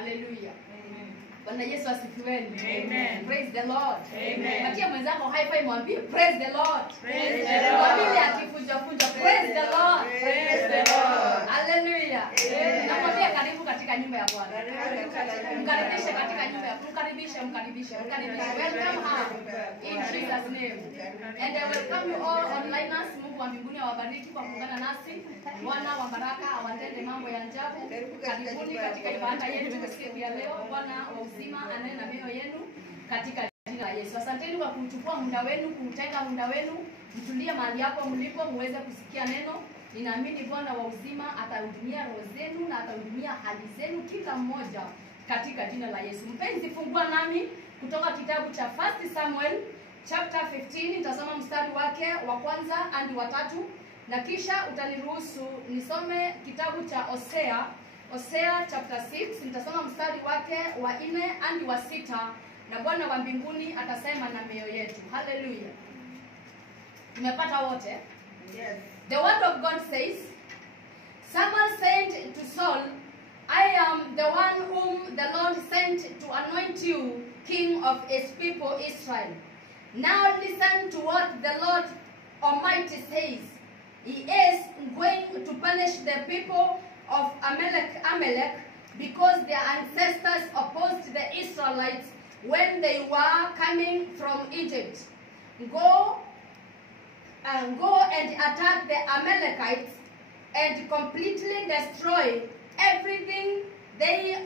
Hallelujah. Bwana Yesu asifiwe. Amen. Praise the Lord. Amen. Patia mwenzako high five, mwambie praise the Lord. Praise the Lord. Mwambie akifunja praise the Lord. Praise the Lord. Hallelujah. Amen. Na mwambie karibu katika nyumba ya Bwana. Mkaribishe Amen. katika nyumba ya Bwana. Mkaribishe. Welcome her in Jesus name. And I welcome you all onliners. Mungu wa mbinguni awabariki kwa kuungana nasi. Bwana wa baraka awatende mambo ya ajabu. Karibuni katika ibada yetu siku ya leo. Bwana wa uzima anene na mioyo yenu katika jina la Yesu. Asanteni kwa kuchukua muda wenu, kutenga muda wenu, mtulie mahali hapo mlipo muweze kusikia neno. Ninaamini Bwana wa uzima atahudumia roho zenu na atahudumia hali zenu kila mmoja katika jina la Yesu. Mpenzi, fungua nami kutoka kitabu cha 1 Samuel chapter 15. Nitasoma mstari wake wa kwanza hadi wa 3 na kisha utaniruhusu nisome kitabu cha Hosea chapter 6. Nitasoma mstari wake wa 4 hadi wa 6 na Bwana wa mbinguni atasema na mioyo yetu. Hallelujah. Tumepata wote? Yes. The word of God says, Samuel said to Saul, I am the one whom the Lord sent to anoint you king of his people Israel. Now listen to what the Lord Almighty says. He is going to punish the people of Amalek because their ancestors opposed the Israelites when they were coming from Egypt. Go and attack the Amalekites and completely destroy everything they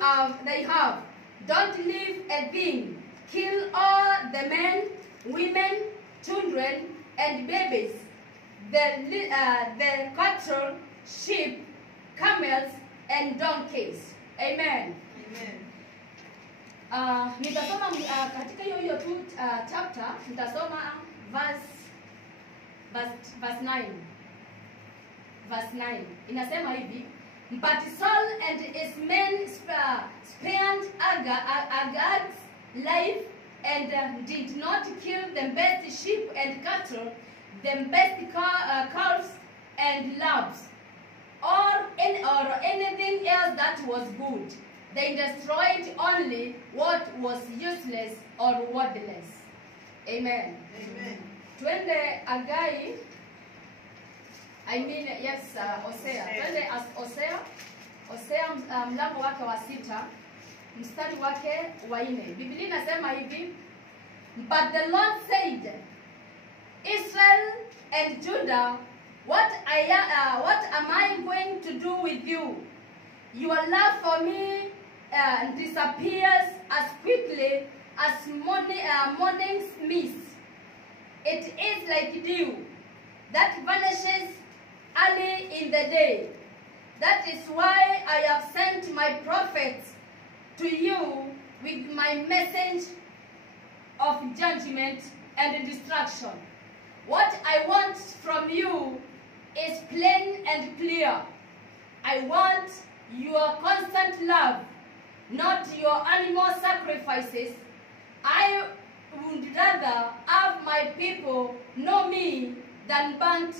have. Don't leave a thing. Kill all the men, women, children, and babies, the cattle, sheep, camels, and donkeys. Amen. Amen. Nitasoma katika hiyo tu chapter, nitasoma verse 9. Verse 9 inasema hivi: But Saul and his men spared Agag's life and did not kill the best sheep and cattle, the best calves and lambs, or anything else that was good. They destroyed only what was useless or worthless. Amen. Amen. Twende Agai, Hosea. Twende Hosea mlango wake wa 6 mstari wake wa 4. Biblia inasema hivi: But the Lord said, Israel and Judah, what am I going to do with you? Your love for me disappears as quickly as morning mist. It is like dew that vanishes early in the day. That is why I have sent my prophets to you with my message of judgment and destruction. What I want from you is plain and clear. I want your constant love, not your animal sacrifices. I would rather have my people know me than burnt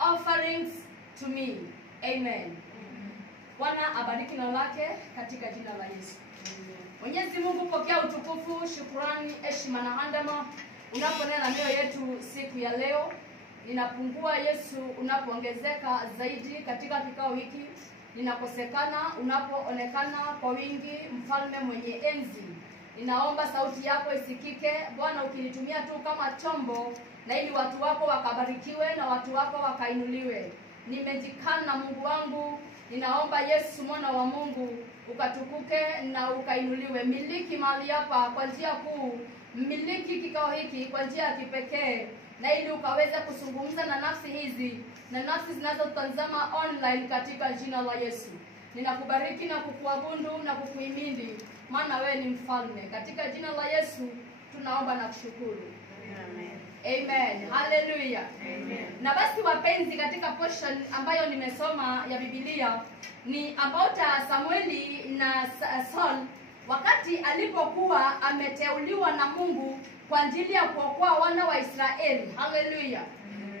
offerings to me. Amen. Bwana abariki neno lake katika jina la Yesu. Mwenyezi Mungu, pokea utukufu, shukrani, heshima na handama unaponena na mioyo yetu siku ya leo. Ninapungua Yesu, unapoongezeka zaidi katika kikao hiki. Ninakosekana unapoonekana kwa wingi, mfalme mwenye enzi. Ninaomba sauti yako isikike Bwana, ukinitumia tu kama chombo, na ili watu wako wakabarikiwe na watu wako wakainuliwe. Nimejikana Mungu wangu, ninaomba Yesu mwana wa Mungu ukatukuke na ukainuliwe. Miliki mahali hapa kwa njia kuu, miliki kikao hiki kwa njia ya kipekee, na ili ukaweze kuzungumza na nafsi hizi na nafsi zinazotazama online katika jina la Yesu. Ninakubariki na kukuabudu na kukuhimidi, maana wewe ni mfalme. Katika jina la Yesu tunaomba na kushukuru. Amen. Amen. Hallelujah. Amen. Na basi wapenzi, katika portion ambayo nimesoma ya Biblia ni about Samueli na Saul wakati alipokuwa ameteuliwa na Mungu kwa ajili ya kuokoa wana wa Israeli. Hallelujah.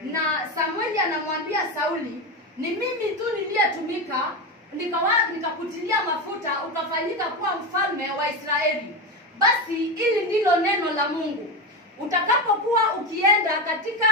Na Samueli anamwambia Sauli, ni mimi tu niliyetumika nikakutilia mafuta ukafanyika kuwa mfalme wa Israeli. Basi hili ndilo neno la Mungu. Utakapokuwa ukienda katika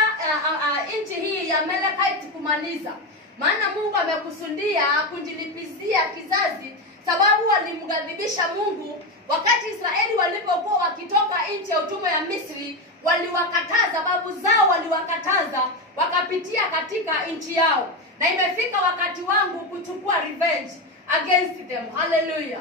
nchi hii ya Amalekite kumaliza, maana Mungu amekusudia kujilipizia kizazi, sababu walimghadhibisha Mungu wakati Israeli walipokuwa wakitoka nchi ya utumwa ya Misri. Waliwakataza, babu zao waliwakataza, wakapitia katika nchi yao, na imefika wakati wangu kuchukua revenge against them. Hallelujah.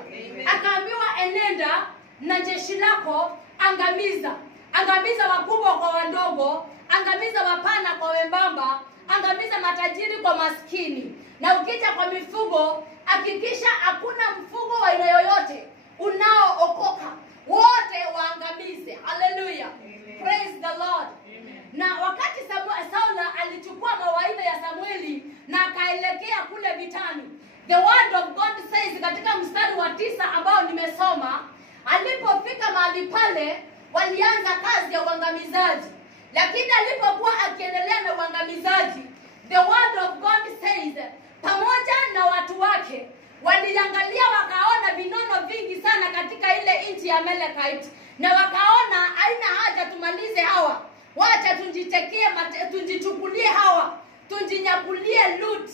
Akaambiwa, enenda na jeshi lako, angamiza wakubwa kwa wadogo, angamiza wapana kwa wembamba, angamiza matajiri kwa maskini, na ukija kwa mifugo hakikisha hakuna mfugo wa aina yoyote unaookoka, wote waangamize. Hallelujah. Praise the Lord. Amen. Na wakati Saul alichukua mawaidha ya Samueli na akaelekea kule vitani, the word of God says katika mstari wa 9 ambao nimesoma, alipofika mahali pale walianza kazi ya uangamizaji, lakini alipokuwa akiendelea na uangamizaji, the word of God says pamoja na watu wake waliangalia wakaona vinono vingi sana katika ile nchi ya Amalekite, na wakaona haina haja tumalize hawa, wacha tujichukulie hawa, tujinyakulie loot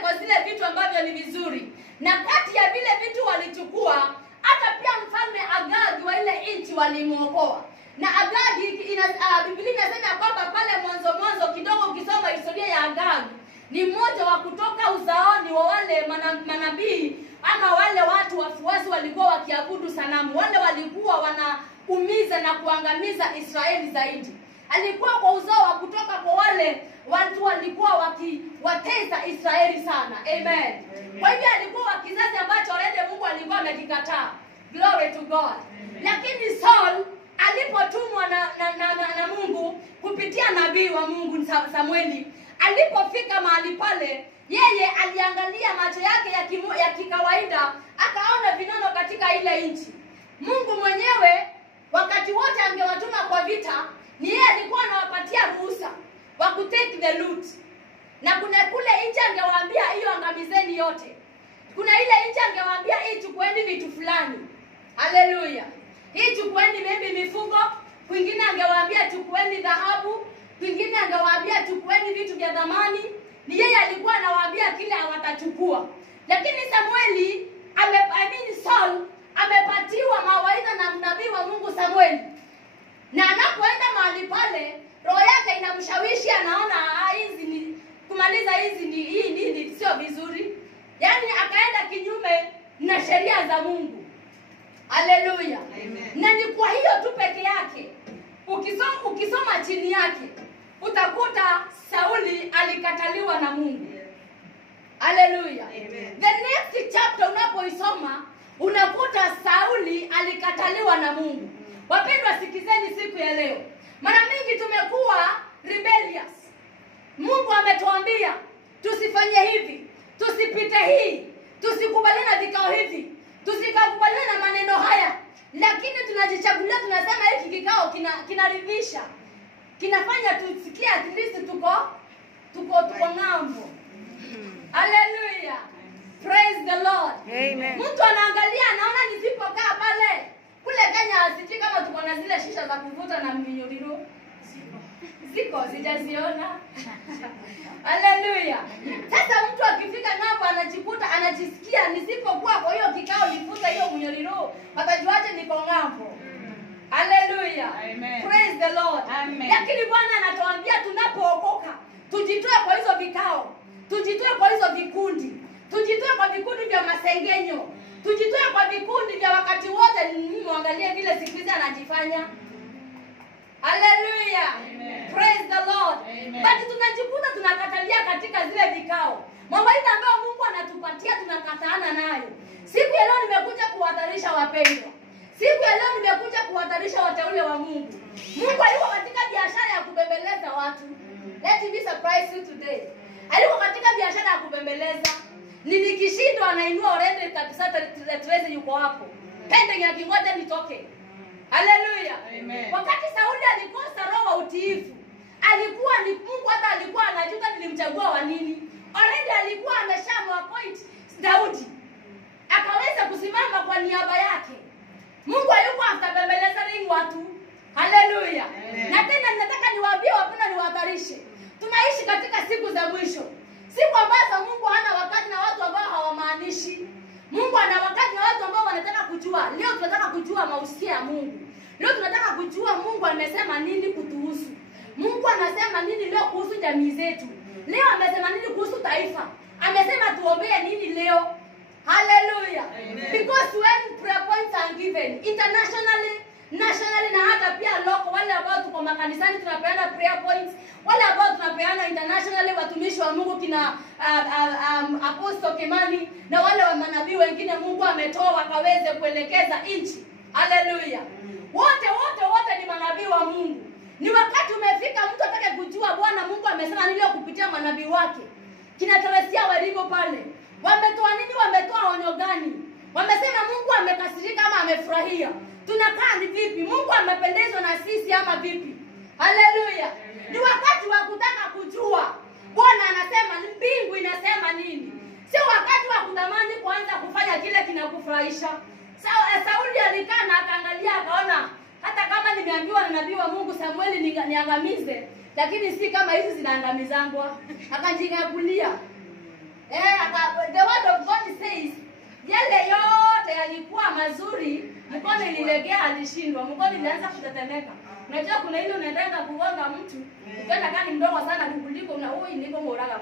kwa zile vitu ambavyo ni vizuri. Na kati ya vile vitu walichukua, hata pia mfalme Agagi wa ile nchi walimuokoa. Na Agagi Biblia inasema kwamba pale mwanzo kidogo ukisoma historia ya Agagi, ni mmoja wa kutoka uzaoni wa wale manabii ama wale watu wafuasi walikuwa wakiabudu sanamu. Wale walikuwa wanaumiza na kuangamiza Israeli zaidi. Alikuwa kwa uzao wa kutoka kwa wale watu walikuwa wakiwatesa Israeli sana. Amen. Kwa hivyo alikuwa wa kizazi ambacho already Mungu alikuwa amekikataa. Glory to God. Lakini Saul alipotumwa na Mungu kupitia nabii wa Mungu Samueli, alipofika mahali pale, yeye aliangalia macho yake ya kikawaida, akaona vinono katika ile nchi. Mungu mwenyewe wakati wote angewatuma kwa vita, ni yeye alikuwa anawapatia ruhusa wa kutake the loot. Na kuna kule nchi angewaambia hiyo angamizeni yote. Kuna ile nchi angewaambia hii chukueni vitu fulani. Hallelujah. Hii chukueni maybe mifugo, kwingine angewaambia chukueni dhahabu, kwingine angewaambia chukueni vitu vya dhamani. Ni yeye alikuwa anawaambia kile hawatachukua. Lakini Samueli Saul amepatiwa mawaidha na nabii wa Mungu Samueli. Na anapoenda mahali pale, roho yake inamshawishi, anaona hizi ni kumaliza hii sio vizuri. Yaani akaenda kinyume na sheria za Mungu. Hallelujah. Amen. Na ni kwa hiyo tu peke yake, ukisoma chini yake utakuta Sauli alikataliwa na Mungu. Hallelujah. Amen. The next chapter unapoisoma unakuta Sauli alikataliwa na Mungu. Wapendwa, sikizeni siku ya leo. Mara mingi tumekuwa rebellious. Mungu ametuambia tusifanye hivi, tusipite hii, tusikubaliane na vikao hivi, tusikubaliane na maneno haya, lakini tunajichagulia, tunasema hiki kikao kinaridhisha, kinafanya tusikie at least tuko ng'ambo. Hallelujah. Praise the Lord. Amen. Mtu anaangalia, anaona nisipokaa pale kule Kenya, asijui kama tuko na zile shisha za kuvuta na minyuriro. Ziko sijaziona. Hallelujah. Sasa mtu akifika ng'ambo anajisikia nisipokuwa kwa hiyo kikao nifuta hiyo mnyoriro, watajuaje niko ng'ambo? Hallelujah. Amen. Praise the Lord. Amen. Lakini Bwana anatuambia tunapookoka, tujitoe kwa hizo vikao, tujitoe kwa hizo vikundi, tujitoe kwa vikundi vya masengenyo, tujitoe kwa vikundi vya wakati wote. Muangalie vile siku hizi anajifanya. Hallelujah. Amen. Praise the Lord. Amen. But tunajikuta tunakatalia katika zile vikao. Mawaidha ambayo Mungu anatupatia tunakataana nayo. Siku ya leo nimekuja kuhadharisha wapendwa. Siku ya leo nimekuja kuhadharisha wateule wa Mungu. Mungu alikuwa katika biashara ya kubembeleza watu. Let me surprise you today. Alikuwa katika biashara ya kubembeleza. Nikishindwa anainua orende kabisa, Teresa yuko hapo. Pende ya kingoja nitoke. Hallelujah. Amen. Wakati Sauli alikosa roho wa utiifu, alikuwa ni Mungu, hata alikuwa anajuta nilimchagua wa nini. already alikuwa ameshamappoint Daudi akaweza kusimama kwa niaba yake. Mungu hayuko aftabembelezani watu. Haleluya. Na tena nataka niwaambie wapenda, niwahadharishe. Tunaishi katika siku za mwisho. Siku ambazo Mungu hana wakati na watu ambao hawamaanishi. Mungu ana wakati na watu ambao wanataka kujua. Leo tunataka kujua mahusia ya Mungu. Leo tunataka kujua Mungu amesema nini kutuhusu. Mungu anasema nini leo kuhusu jamii zetu. Leo amesema nini kuhusu taifa. Amesema tuombee nini leo. Hallelujah. Because when prayer points are given internationally, nationally na hata pia local, wale ambao tuko makanisani tunapeana prayer points, wale ambao tunapeana internationally, watumishi wa Mungu kina Apostle Kimani na wale wa manabii wengine Mungu ametoa wakaweze kuelekeza nchi. Hallelujah. Wote ni manabii wa Mungu. Ni wakati umefika mtu atake kujua Bwana Mungu amesema nini kupitia manabii wake. Kina Teresia walivyo pale. Wametoa nini? Wametoa onyo gani? Wamesema Mungu amekasirika ama amefurahia? Tunakaa ni vipi? Mungu amependezwa na sisi ama vipi? Haleluya. Ni wakati wa kutaka kujua Bwana anasema, mbingu inasema nini. Sio wakati wa kutamani kuanza kufanya kile kinakufurahisha. Sauli alikaa na akaangalia akaona hata kama nimeambiwa na nabii wa Mungu Samueli niangamize, lakini si kama hizi zinaangamizangwa. Akajinyakulia. The word of God says yale yote yalikuwa mazuri, mkono ililegea, alishindwa, mkono ilianza kutetemeka. Unajua kuna ile unaenda kugonga mtu, ukienda kani mdogo sana kukuliko una huyu niko moraga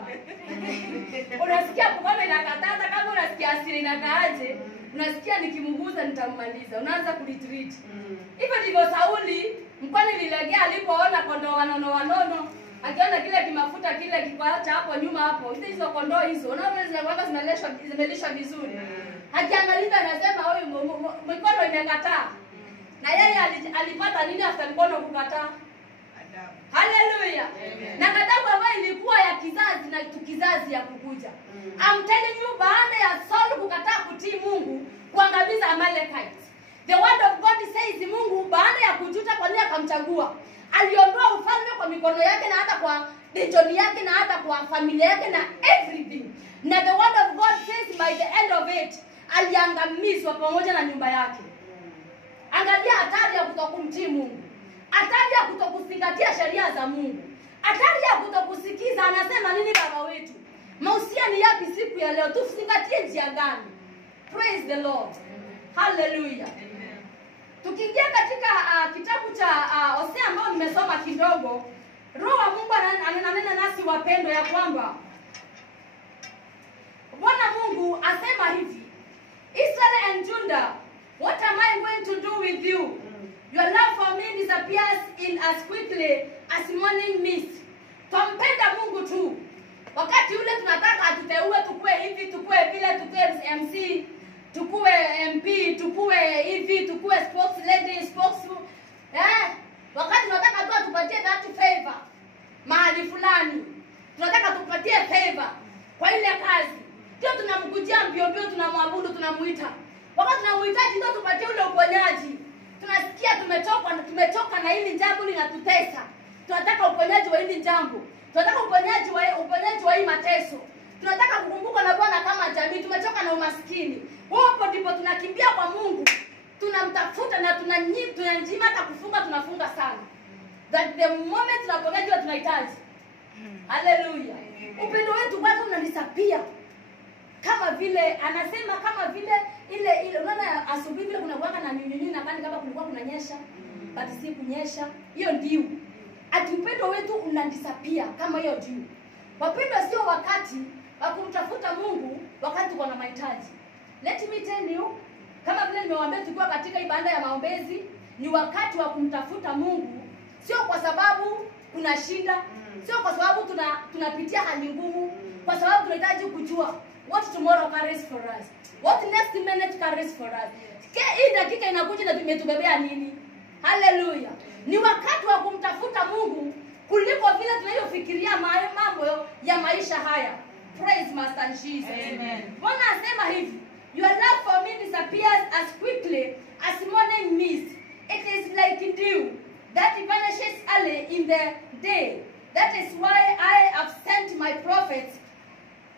mimi. Unasikia mkono inakataza, kama unasikia asili inakaaje, unasikia nikimguza nitammaliza, unaanza kulitreat. Hivyo ndivyo Sauli mkono ililegea alipoona kondoo wanono, akiona kile kimafuta kile kikaacha hapo nyuma hapo. Hizo kondoo hizo unaona zinakuwa zimelishwa vizuri. Akiangalia anasema huyu mkono imekataa. Na yeye alipata nini after mkono kukataa? Adabu. Haleluya. Na adabu ambayo ilikuwa ya kizazi na kizazi ya kukuja. I'm telling you, baada ya Saul kukataa kutii Mungu, kuangamiza Amalekites, the word of God says Mungu baada ya kujuta kwa nini akamchagua, aliondoa ufalme kwa mikono yake na hata kwa region yake na hata kwa familia yake na everything. Na the word of God says by the end of it aliangamizwa pamoja na nyumba yake. Angalia hatari ya kutokumtii Mungu. Hatari ya kutokuzingatia sheria za Mungu. Hatari ya kutokusikiza anasema nini Baba wetu. Mahusia ni yapi siku ya leo? Tusingatie njia gani? Praise the Lord. Hallelujah. Tukiingia katika kitabu cha Hosea ambao nimesoma kidogo, Roho wa Mungu ananena nasi wapendo ya kwamba Bwana Mungu asema hivi, Israel and Judah, what am I going to do with you? Your love for me disappears in as quickly as morning mist. Tumpenda Mungu tu. Wakati ule tunataka atuteue tukue hivi, tukue vile, tukue MC, tukue MP, tukue hivi, tukue sports lady, sports wakati tunataka tu atupatie that favor mahali fulani. Tunataka tupatie favor kwa ile kazi. Ndio tunamkujia mbio tunamwabudu, tunamuita. Wakati tunamhitaji ndio tupatie ule uponyaji. Tunasikia tumetoka na hili jambo linatutesa. Tunataka uponyaji wa hili jambo. Tunataka uponyaji wa hii mateso. Tunataka kukumbuka na Bwana kama jamii. Tumechoka na umaskini. Hapo ndipo tunakimbia kwa Mungu. Tunamtafuta na tunanyima hata kufunga, tunafunga sana. That the moment tunapokea tunahitaji. Hallelujah. Upendo wetu bado unadisappear. Kama vile anasema kama vile ile unaona asubuhi vile kuna kuanga na nyunyu na kani kama kulikuwa kunanyesha, but si kunyesha. Hiyo ndio. Ati upendo wetu unadisappear kama hiyo ndio. Wapendwa, sio wakati wa kumtafuta Mungu wakati tuko na mahitaji. Let me tell you, kama vile nimewaambia tulikuwa katika ibada ya maombezi, ni wakati wa kumtafuta Mungu, sio kwa sababu kuna shida, sio kwa sababu tunapitia hali ngumu, kwa sababu tunahitaji kujua what tomorrow carries for us, what next minute carries for us. Hii dakika inakuja na tumetubebea nini? Hallelujah. Ni wakati wa kumtafuta Mungu kuliko vile tunayofikiria mambo ya maisha haya. Praise Master Jesus. Amen. Bwana asema hivi, your love for me disappears as quickly as morning mist. It is like dew that vanishes early in the day. That is why I have sent my prophets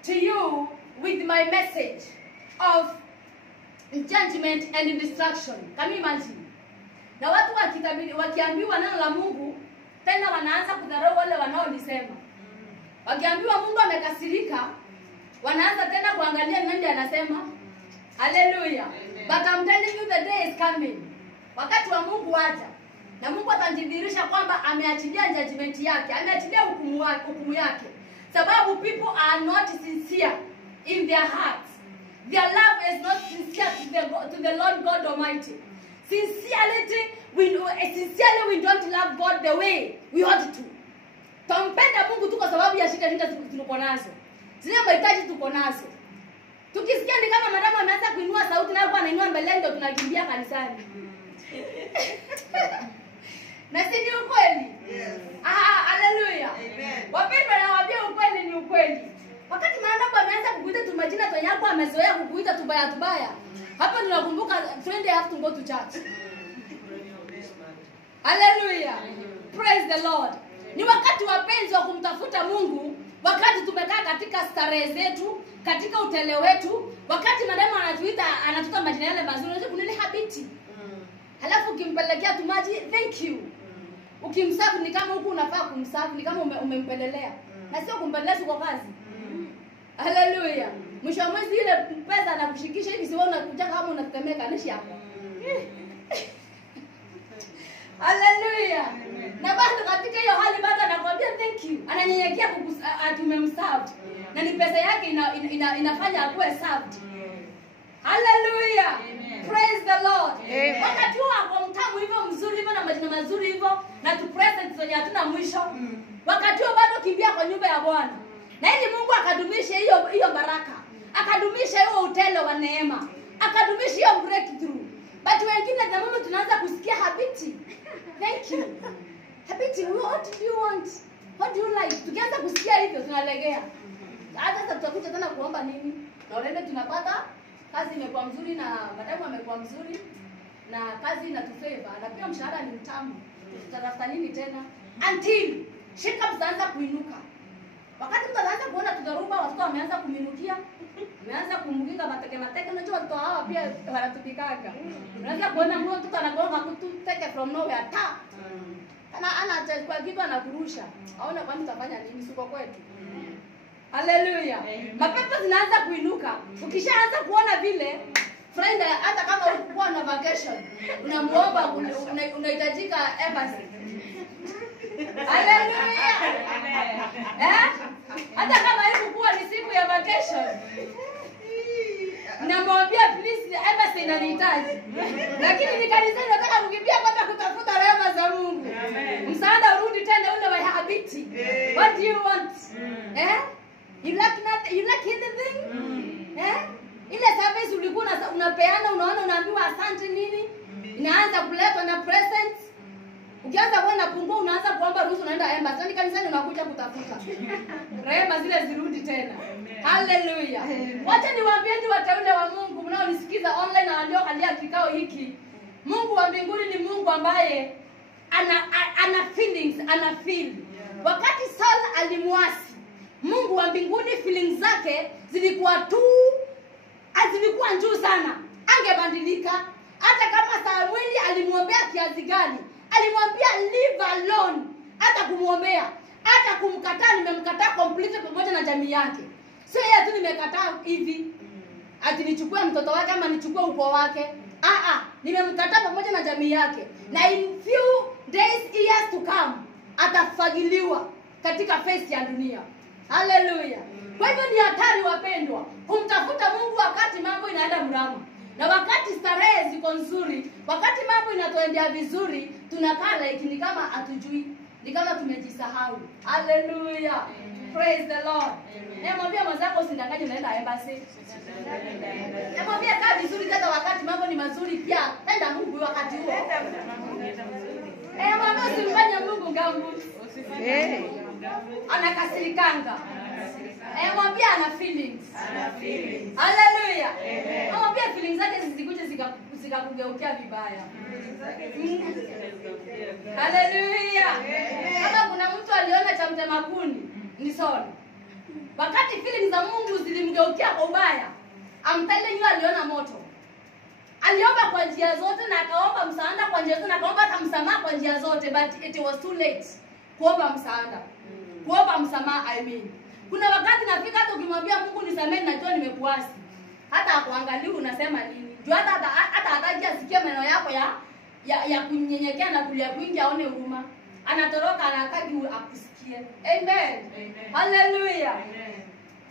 to you with my message of judgment and destruction. Can you imagine? Na watu wakiambiwa neno la Mungu tena wanaanza kudharau wale wanaolisema. Wakiambiwa Mungu amekasirika, wanaanza tena kuangalia nani anasema. Hallelujah. But I'm telling you the day is coming. Wakati wa Mungu waja. Na Mungu atajidhihirisha kwamba ameachilia judgment yake, ameachilia hukumu yake. Sababu people are not sincere in their hearts. Their love is not sincere to the Lord God Almighty. Sincerely we don't love God the way we ought to. Tumpenda Mungu tu kwa sababu ya shida tuko nazo. Zile mahitaji tuko nazo. Tukisikia ni kama madamu ameanza kuinua sauti na alikuwa anainua mbele ndio tunakimbia kanisani. Na si ni ukweli? Yes. Hallelujah. Amen. Wapendwa, nawaambia ukweli ni ukweli. Wakati madamu ameanza kukuita tu majina tu yako, amezoea kukuita tubaya. Hapa tunakumbuka Sunday have to go to church. Hallelujah. Praise the Lord. Ni wakati wapenzi wa kumtafuta Mungu, wakati tumekaa katika starehe zetu, katika utele wetu, wakati madamu anatuita majina yale mazuri, unajua kunile habiti. Halafu ukimpelekea tu maji, thank you. Ukimsafu ni kama huku unafaa kumsafu, ni kama umempendelea. Na sio kumpendelea kwa kazi. Hallelujah. Mwisho wa mwezi ile pesa anakushikisha hivi, sio unakuja kama unatemeka nishi hapo. Hallelujah. Na bado katika hiyo hali bado anakuambia thank you. Ananyenyekea tumemserve. Na ni pesa yake inafanya akuwe served. Hallelujah. Praise the Lord. Wakati huo ako mtamu hivyo, mzuri hivyo, na majina mazuri hivyo, na tu present zenye hatuna mwisho. Wakati huo bado kimbia kwa nyumba ya Bwana. Na ili Mungu akadumishe hiyo baraka. Akadumisha hiyo utele wa neema. Akadumisha hiyo breakthrough. But wengine the moment tunaanza kusikia habiti. Thank you. Habiti, what do you want? What do you like? Tukianza kusikia hivyo tunalegea. Hata tutakuja tena kuomba nini? Na wale tunapata kazi imekuwa mzuri na madamu amekuwa mzuri na kazi inatufeva na pia mshahara ni mtamu. Tutatafuta nini tena? Until shika mzaanza kuinuka. Wakati mtu anaanza kuona tudharuba, watoto wameanza kuminukia, wameanza kumugika mateke, unajua watoto hawa pia wanatupikaka. Unaanza kuona mtu anagonga kutu take from nowhere ta. Anachukua kitu anakurusha. Aona kwani utafanya nini siko kwetu. Hallelujah. Mapepo zinaanza kuinuka. Ukishaanza kuona vile, friend, hata kama ulikuwa na vacation, unamuomba unahitajika embassy. Hallelujah. Hata kama ilikuwa ni siku ya vacation, namwambia please embassy inanihitaji. Lakini ni kanisani nataka kukimbia kwenda kutafuta rehema za Mungu. Msaada urudi tena ule wa habiti. What do you want? You like nothing? You like anything? Ile service ulikuwa unapeana, unaona unaambiwa asante nini? Inaanza kuletwa na presents. Ukianza kuona pungua unaanza kuomba ruhusa unaenda embassy. Yaani kanisani unakuja kutafuta. Rehema zile zirudi tena. Hallelujah. Wacha niwaambieni wateule wa Mungu mnaonisikiza online na waliokalia kikao hiki. Mungu wa mbinguni ni Mungu ambaye ana feelings, ana feel. Wakati Saul alimwasi, Mungu wa mbinguni feelings zake zilikuwa juu sana. Angebadilika. Hata kama Samueli alimwombea kiasi gani, alimwambia leave alone. Hata kumwombea, hata kumkataa, nimemkataa completely pamoja na jamii yake. Sio yeye tu nimekataa hivi ati nichukue mtoto wake ama nichukue ukoo wake. Nimemkataa pamoja na jamii yake. Na in few days, years to come, atafagiliwa katika face ya dunia. Hallelujah. Kwa hivyo ni hatari wapendwa kumtafuta Mungu wakati mambo inaenda mrama. Na wakati starehe ziko nzuri, wakati mambo inatuendea vizuri, tunakaa like ni kama hatujui, ni kama tumejisahau. Hallelujah. Praise the Lord. Mwambie mwenzako usidanganye unaenda embassy. Mwambie kaa vizuri hata wakati mambo ni mazuri pia. Tenda Mungu wakati huo. Mwambie usimfanye Mungu ngambu. Anakasirikanga. Mwambie ana feelings. Hallelujah. Mwambie feelings zake zisikuje zikakugeukia vibaya. Hallelujah. Kama kuna mtu aliona cha mtema kuni, ni Saul. Wakati feelings za Mungu zilimgeukia kwa ubaya, I'm telling you, aliona moto. Aliomba kwa njia zote na akaomba msaada kwa njia zote na akaomba hata msamaha kwa njia zote, but it was too late kuomba msaada. Kuomba msamaha, I mean. Kuna wakati nafika hata ukimwambia Mungu nisamehe, najua nimekuasi. Hata akuangalia unasema nini. Jua hata hataji asikie maneno yako ya kunyenyekea na kulia kwingi aone huruma. Anatoroka anakaa juu akusikie. Amen. Hallelujah. Amen.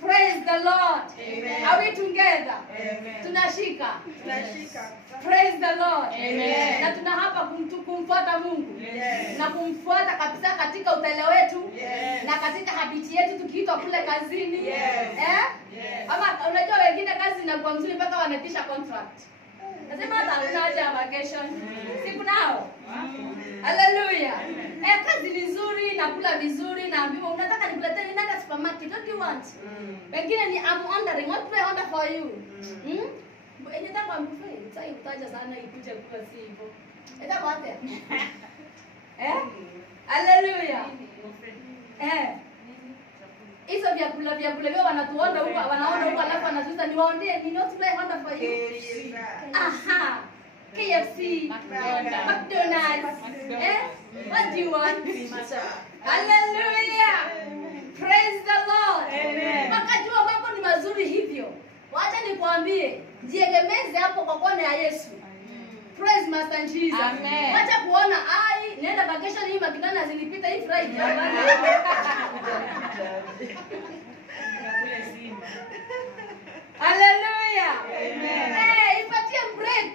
Praise the Lord. Amen. Are we together? Amen. Tunashika. Tunashika. Praise the Lord. Amen. Na tuna hapa kumfuata Mungu. Yes. Na kumfuata kabisa katika utele wetu. Yes. Na katika habiti yetu tukiitwa kule kazini. Yes. Yes. Ama unajua wengine kazi inakuwa mzuri mpaka wanatisha contract. Nasema hata hakuna haja ya vacation. Siku nao. Hallelujah. Kazi ni nzuri, nakula vizuri, naambiwa unataka nikuletee nenda supermarket, what do you want? Wengine ni I'm ordering, what do I order for you? Nataka buffet, sasa utaja sana ikuje kwa si hivyo. Nataka wapi? Hallelujah. Hizo vyakula vyo wanatuona huko, wanaona huko alafu wanatuuliza niwaondee ni not do I order for you? Aha. KFC, McDonald's. What do you want? Hallelujah. Praise the Lord. Amen. Wakajua mambo ni mazuri hivyo. Wacha nikwambie, jiegemeze hapo kwa kona ya Yesu. Praise Master Jesus. Amen. Wacha kuona nenda vacation hii McDonald's ilipita hii Friday. Hallelujah. Amen. Ipatie break.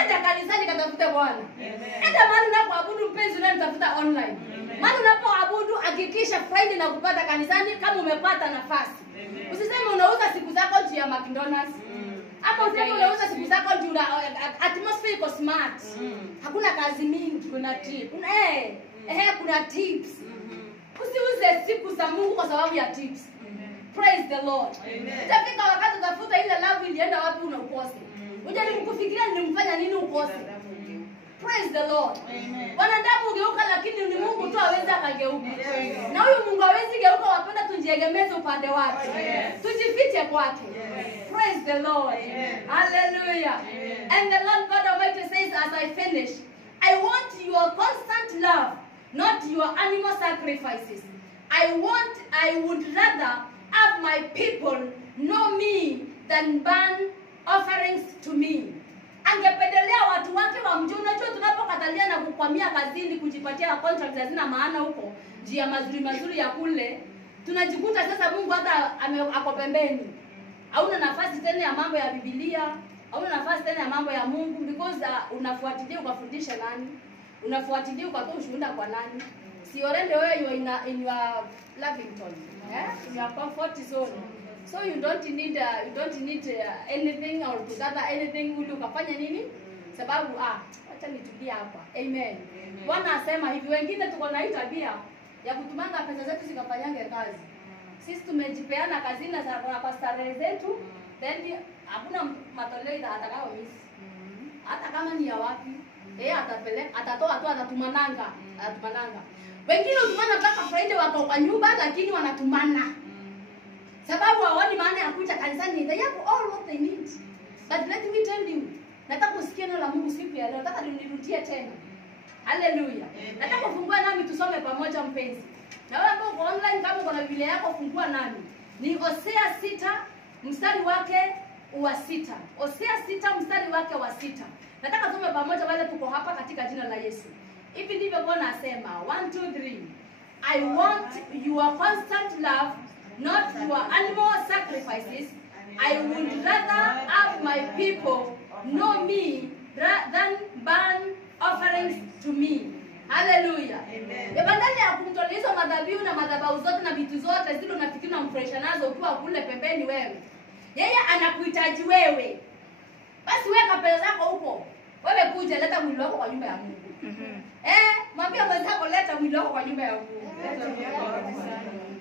Enda kanisani katafute Bwana. Enda mahali unapoabudu mpenzi unanitafuta online. Mahali unapoabudu hakikisha Friday na kupata kanisani kama umepata nafasi. Usiseme unauza siku zako juu ya McDonald's. Hapo useme unauza siku zako juu ya atmosphere iko smart. Hakuna kazi mingi, kuna tips. Kuna tips. Usiuze siku za Mungu kwa sababu ya tips. Praise the Lord. Itafika wakati utafuta ile love ilienda wapi unaukose. Unajaribu kufikiria nimfanya nini ukose. Praise the Lord. Wanadamu ugeuka lakini ni Mungu tu hawezi akageuka. Na huyu Mungu hawezi geuka, wapenda tujiegemeze upande wake. Tujifiche kwake. Praise the Lord. Hallelujah. And the Lord God Almighty says as I finish, I want your constant love, not your animal sacrifices. I would rather have my people know me than burn offerings to me. Angependelea watu wake wamjue. Unajua tunapokatalia na kukwamia kazini kujipatia contract hazina maana huko, njia mazuri ya kule, tunajikuta sasa Mungu hata ako pembeni. Hauna nafasi tena ya mambo ya Biblia, hauna nafasi tena ya mambo ya Mungu because unafuatilia ukafundisha nani? Unafuatilia ukatoa ushuhuda kwa nani? Si already wewe you are in your Lavington, in your comfort zone. So you don't need anything or to gather anything ili ukafanya nini? Sababu acha nitulia hapa. Amen. Bwana asema hivi, wengine tuko na hii tabia ya kutumanga pesa zetu zikafanyange kazi. Sisi tumejipeana kazini na kwa starehe zetu, then hakuna matoleo atakao miss. Hata kama ni ya wapi, atapeleka, atatoa tu, atatumananga. Wengine utumana mpaka Friday wako kwa nyumba lakini wanatumana. Sababu hawaoni maana ya kuja kanisani, they have all what they need. But let me tell you, nataka usikie neno la Mungu siku ya leo, nataka nirudie tena. Hallelujah. Nataka kufungua nami tusome pamoja mpenzi. Na wewe ambao uko online kama uko na Biblia yako fungua nami. Ni Hosea 6 mstari wake wa 6. Hosea 6 mstari wake wa 6. Nataka tusome pamoja wale tuko hapa katika jina la Yesu. Hivi ndivyo Bwana asema, 1 2 3. I want your constant love, not your animal sacrifices. I would rather have my people know me than burn offerings to me. Hallelujah. Amen. Badala ya kumtolea madhabihu na madhabahu zote na vitu zote zile unafikiri unamfurahisha nazo ukiwa kule pembeni wewe. Yeye anakuhitaji wewe. Basi weka pesa zako huko. Wewe kuja leta mwili wako kwa nyumba ya Mungu. Mwambie mwenzako leta mwili wako kwa nyumba ya Mungu.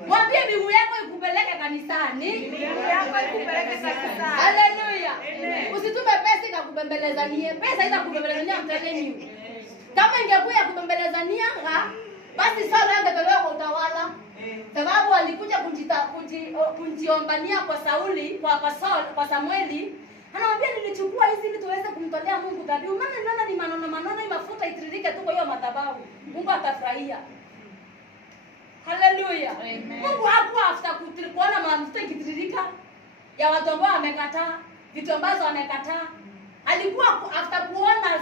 Mwambie miguu yako ikupeleke kanisani. Miguu yako ikupeleke kanisani. Hallelujah. Usitume pesa ikakubembelezania. Pesa itakubembelezania mteleni. Kama ingekuwa ya kubembelezania, basi sala angetolewa kwa utawala. Sababu alikuja kujiombania kwa Sauli, kwa Samueli. Anamwambia nilichukua hizi ili tuweze kumtolea Mungu dhabihu. Maana ni maneno mafuta itiririke tu kwa hiyo madhabahu. Mungu atafurahia. Hallelujah. Mungu hakuwa after kuona mafuta ikitiririka ya watu ambao wamekataa, vitu ambazo wamekataa. Alikuwa after kuona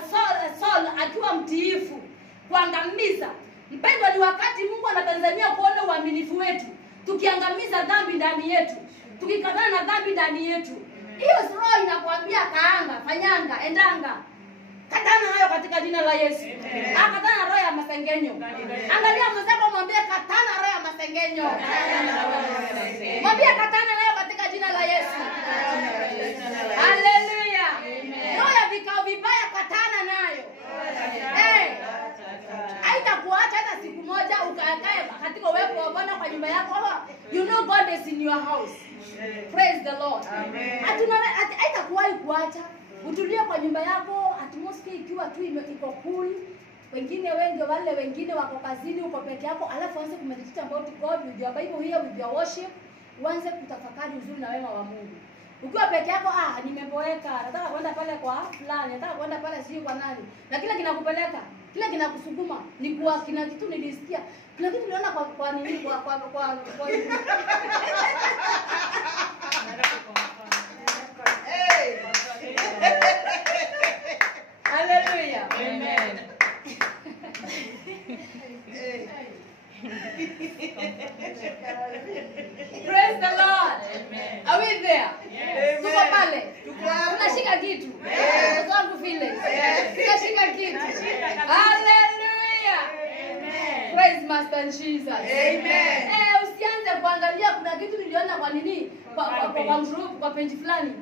Saul akiwa mtiifu, kuangamiza. Mpendwa, ni wakati Mungu anatazamia kuona uaminifu wetu. Tukiangamiza dhambi ndani yetu, tukikatana na dhambi ndani yetu. Hiyo roho inakwambia kaanga, fanyanga, endanga. Katana hayo katika jina la Yesu. Katana roho ya masengenyo. Angalia mwenzako, mwambie katana roho ya masengenyo. Mwambie katana nayo katika jina la Yesu. Haleluya. Roho ya vikao vibaya katana nayo. Haitakuacha hata siku moja ukakae katika uwepo wa Bwana kwa nyumba yako. You know God is in your house. Praise the Lord. Haitakuwahi kuacha. Utulie kwa nyumba yako, atmosphere ikiwa tu iko cool. Wale wengine wako kazini, uko peke yako, alafu anze kumeditate about God with your Bible here, with your worship. Uanze kutafakari uzuri na wema wa Mungu. Ukiwa peke yako, nimeboeka, nataka kwenda pale kwa fulani, nataka kwenda pale sijui kwa nani. Na kile kinakupeleka, kile kinakusukuma, ni kwa kina kitu nilisikia. Kile kitu niliona kwa nini kwa Hallelujah. Amen. Praise the Lord. Amen. Are we there? Yes. Tuko pale. Tunashika kitu. Yes. Wangu vile. Tunashika kitu. Hallelujah. Amen. Praise Master Jesus. Amen. Usianze kuangalia kuna kitu niliona kwa nini kwa group kwa page fulani.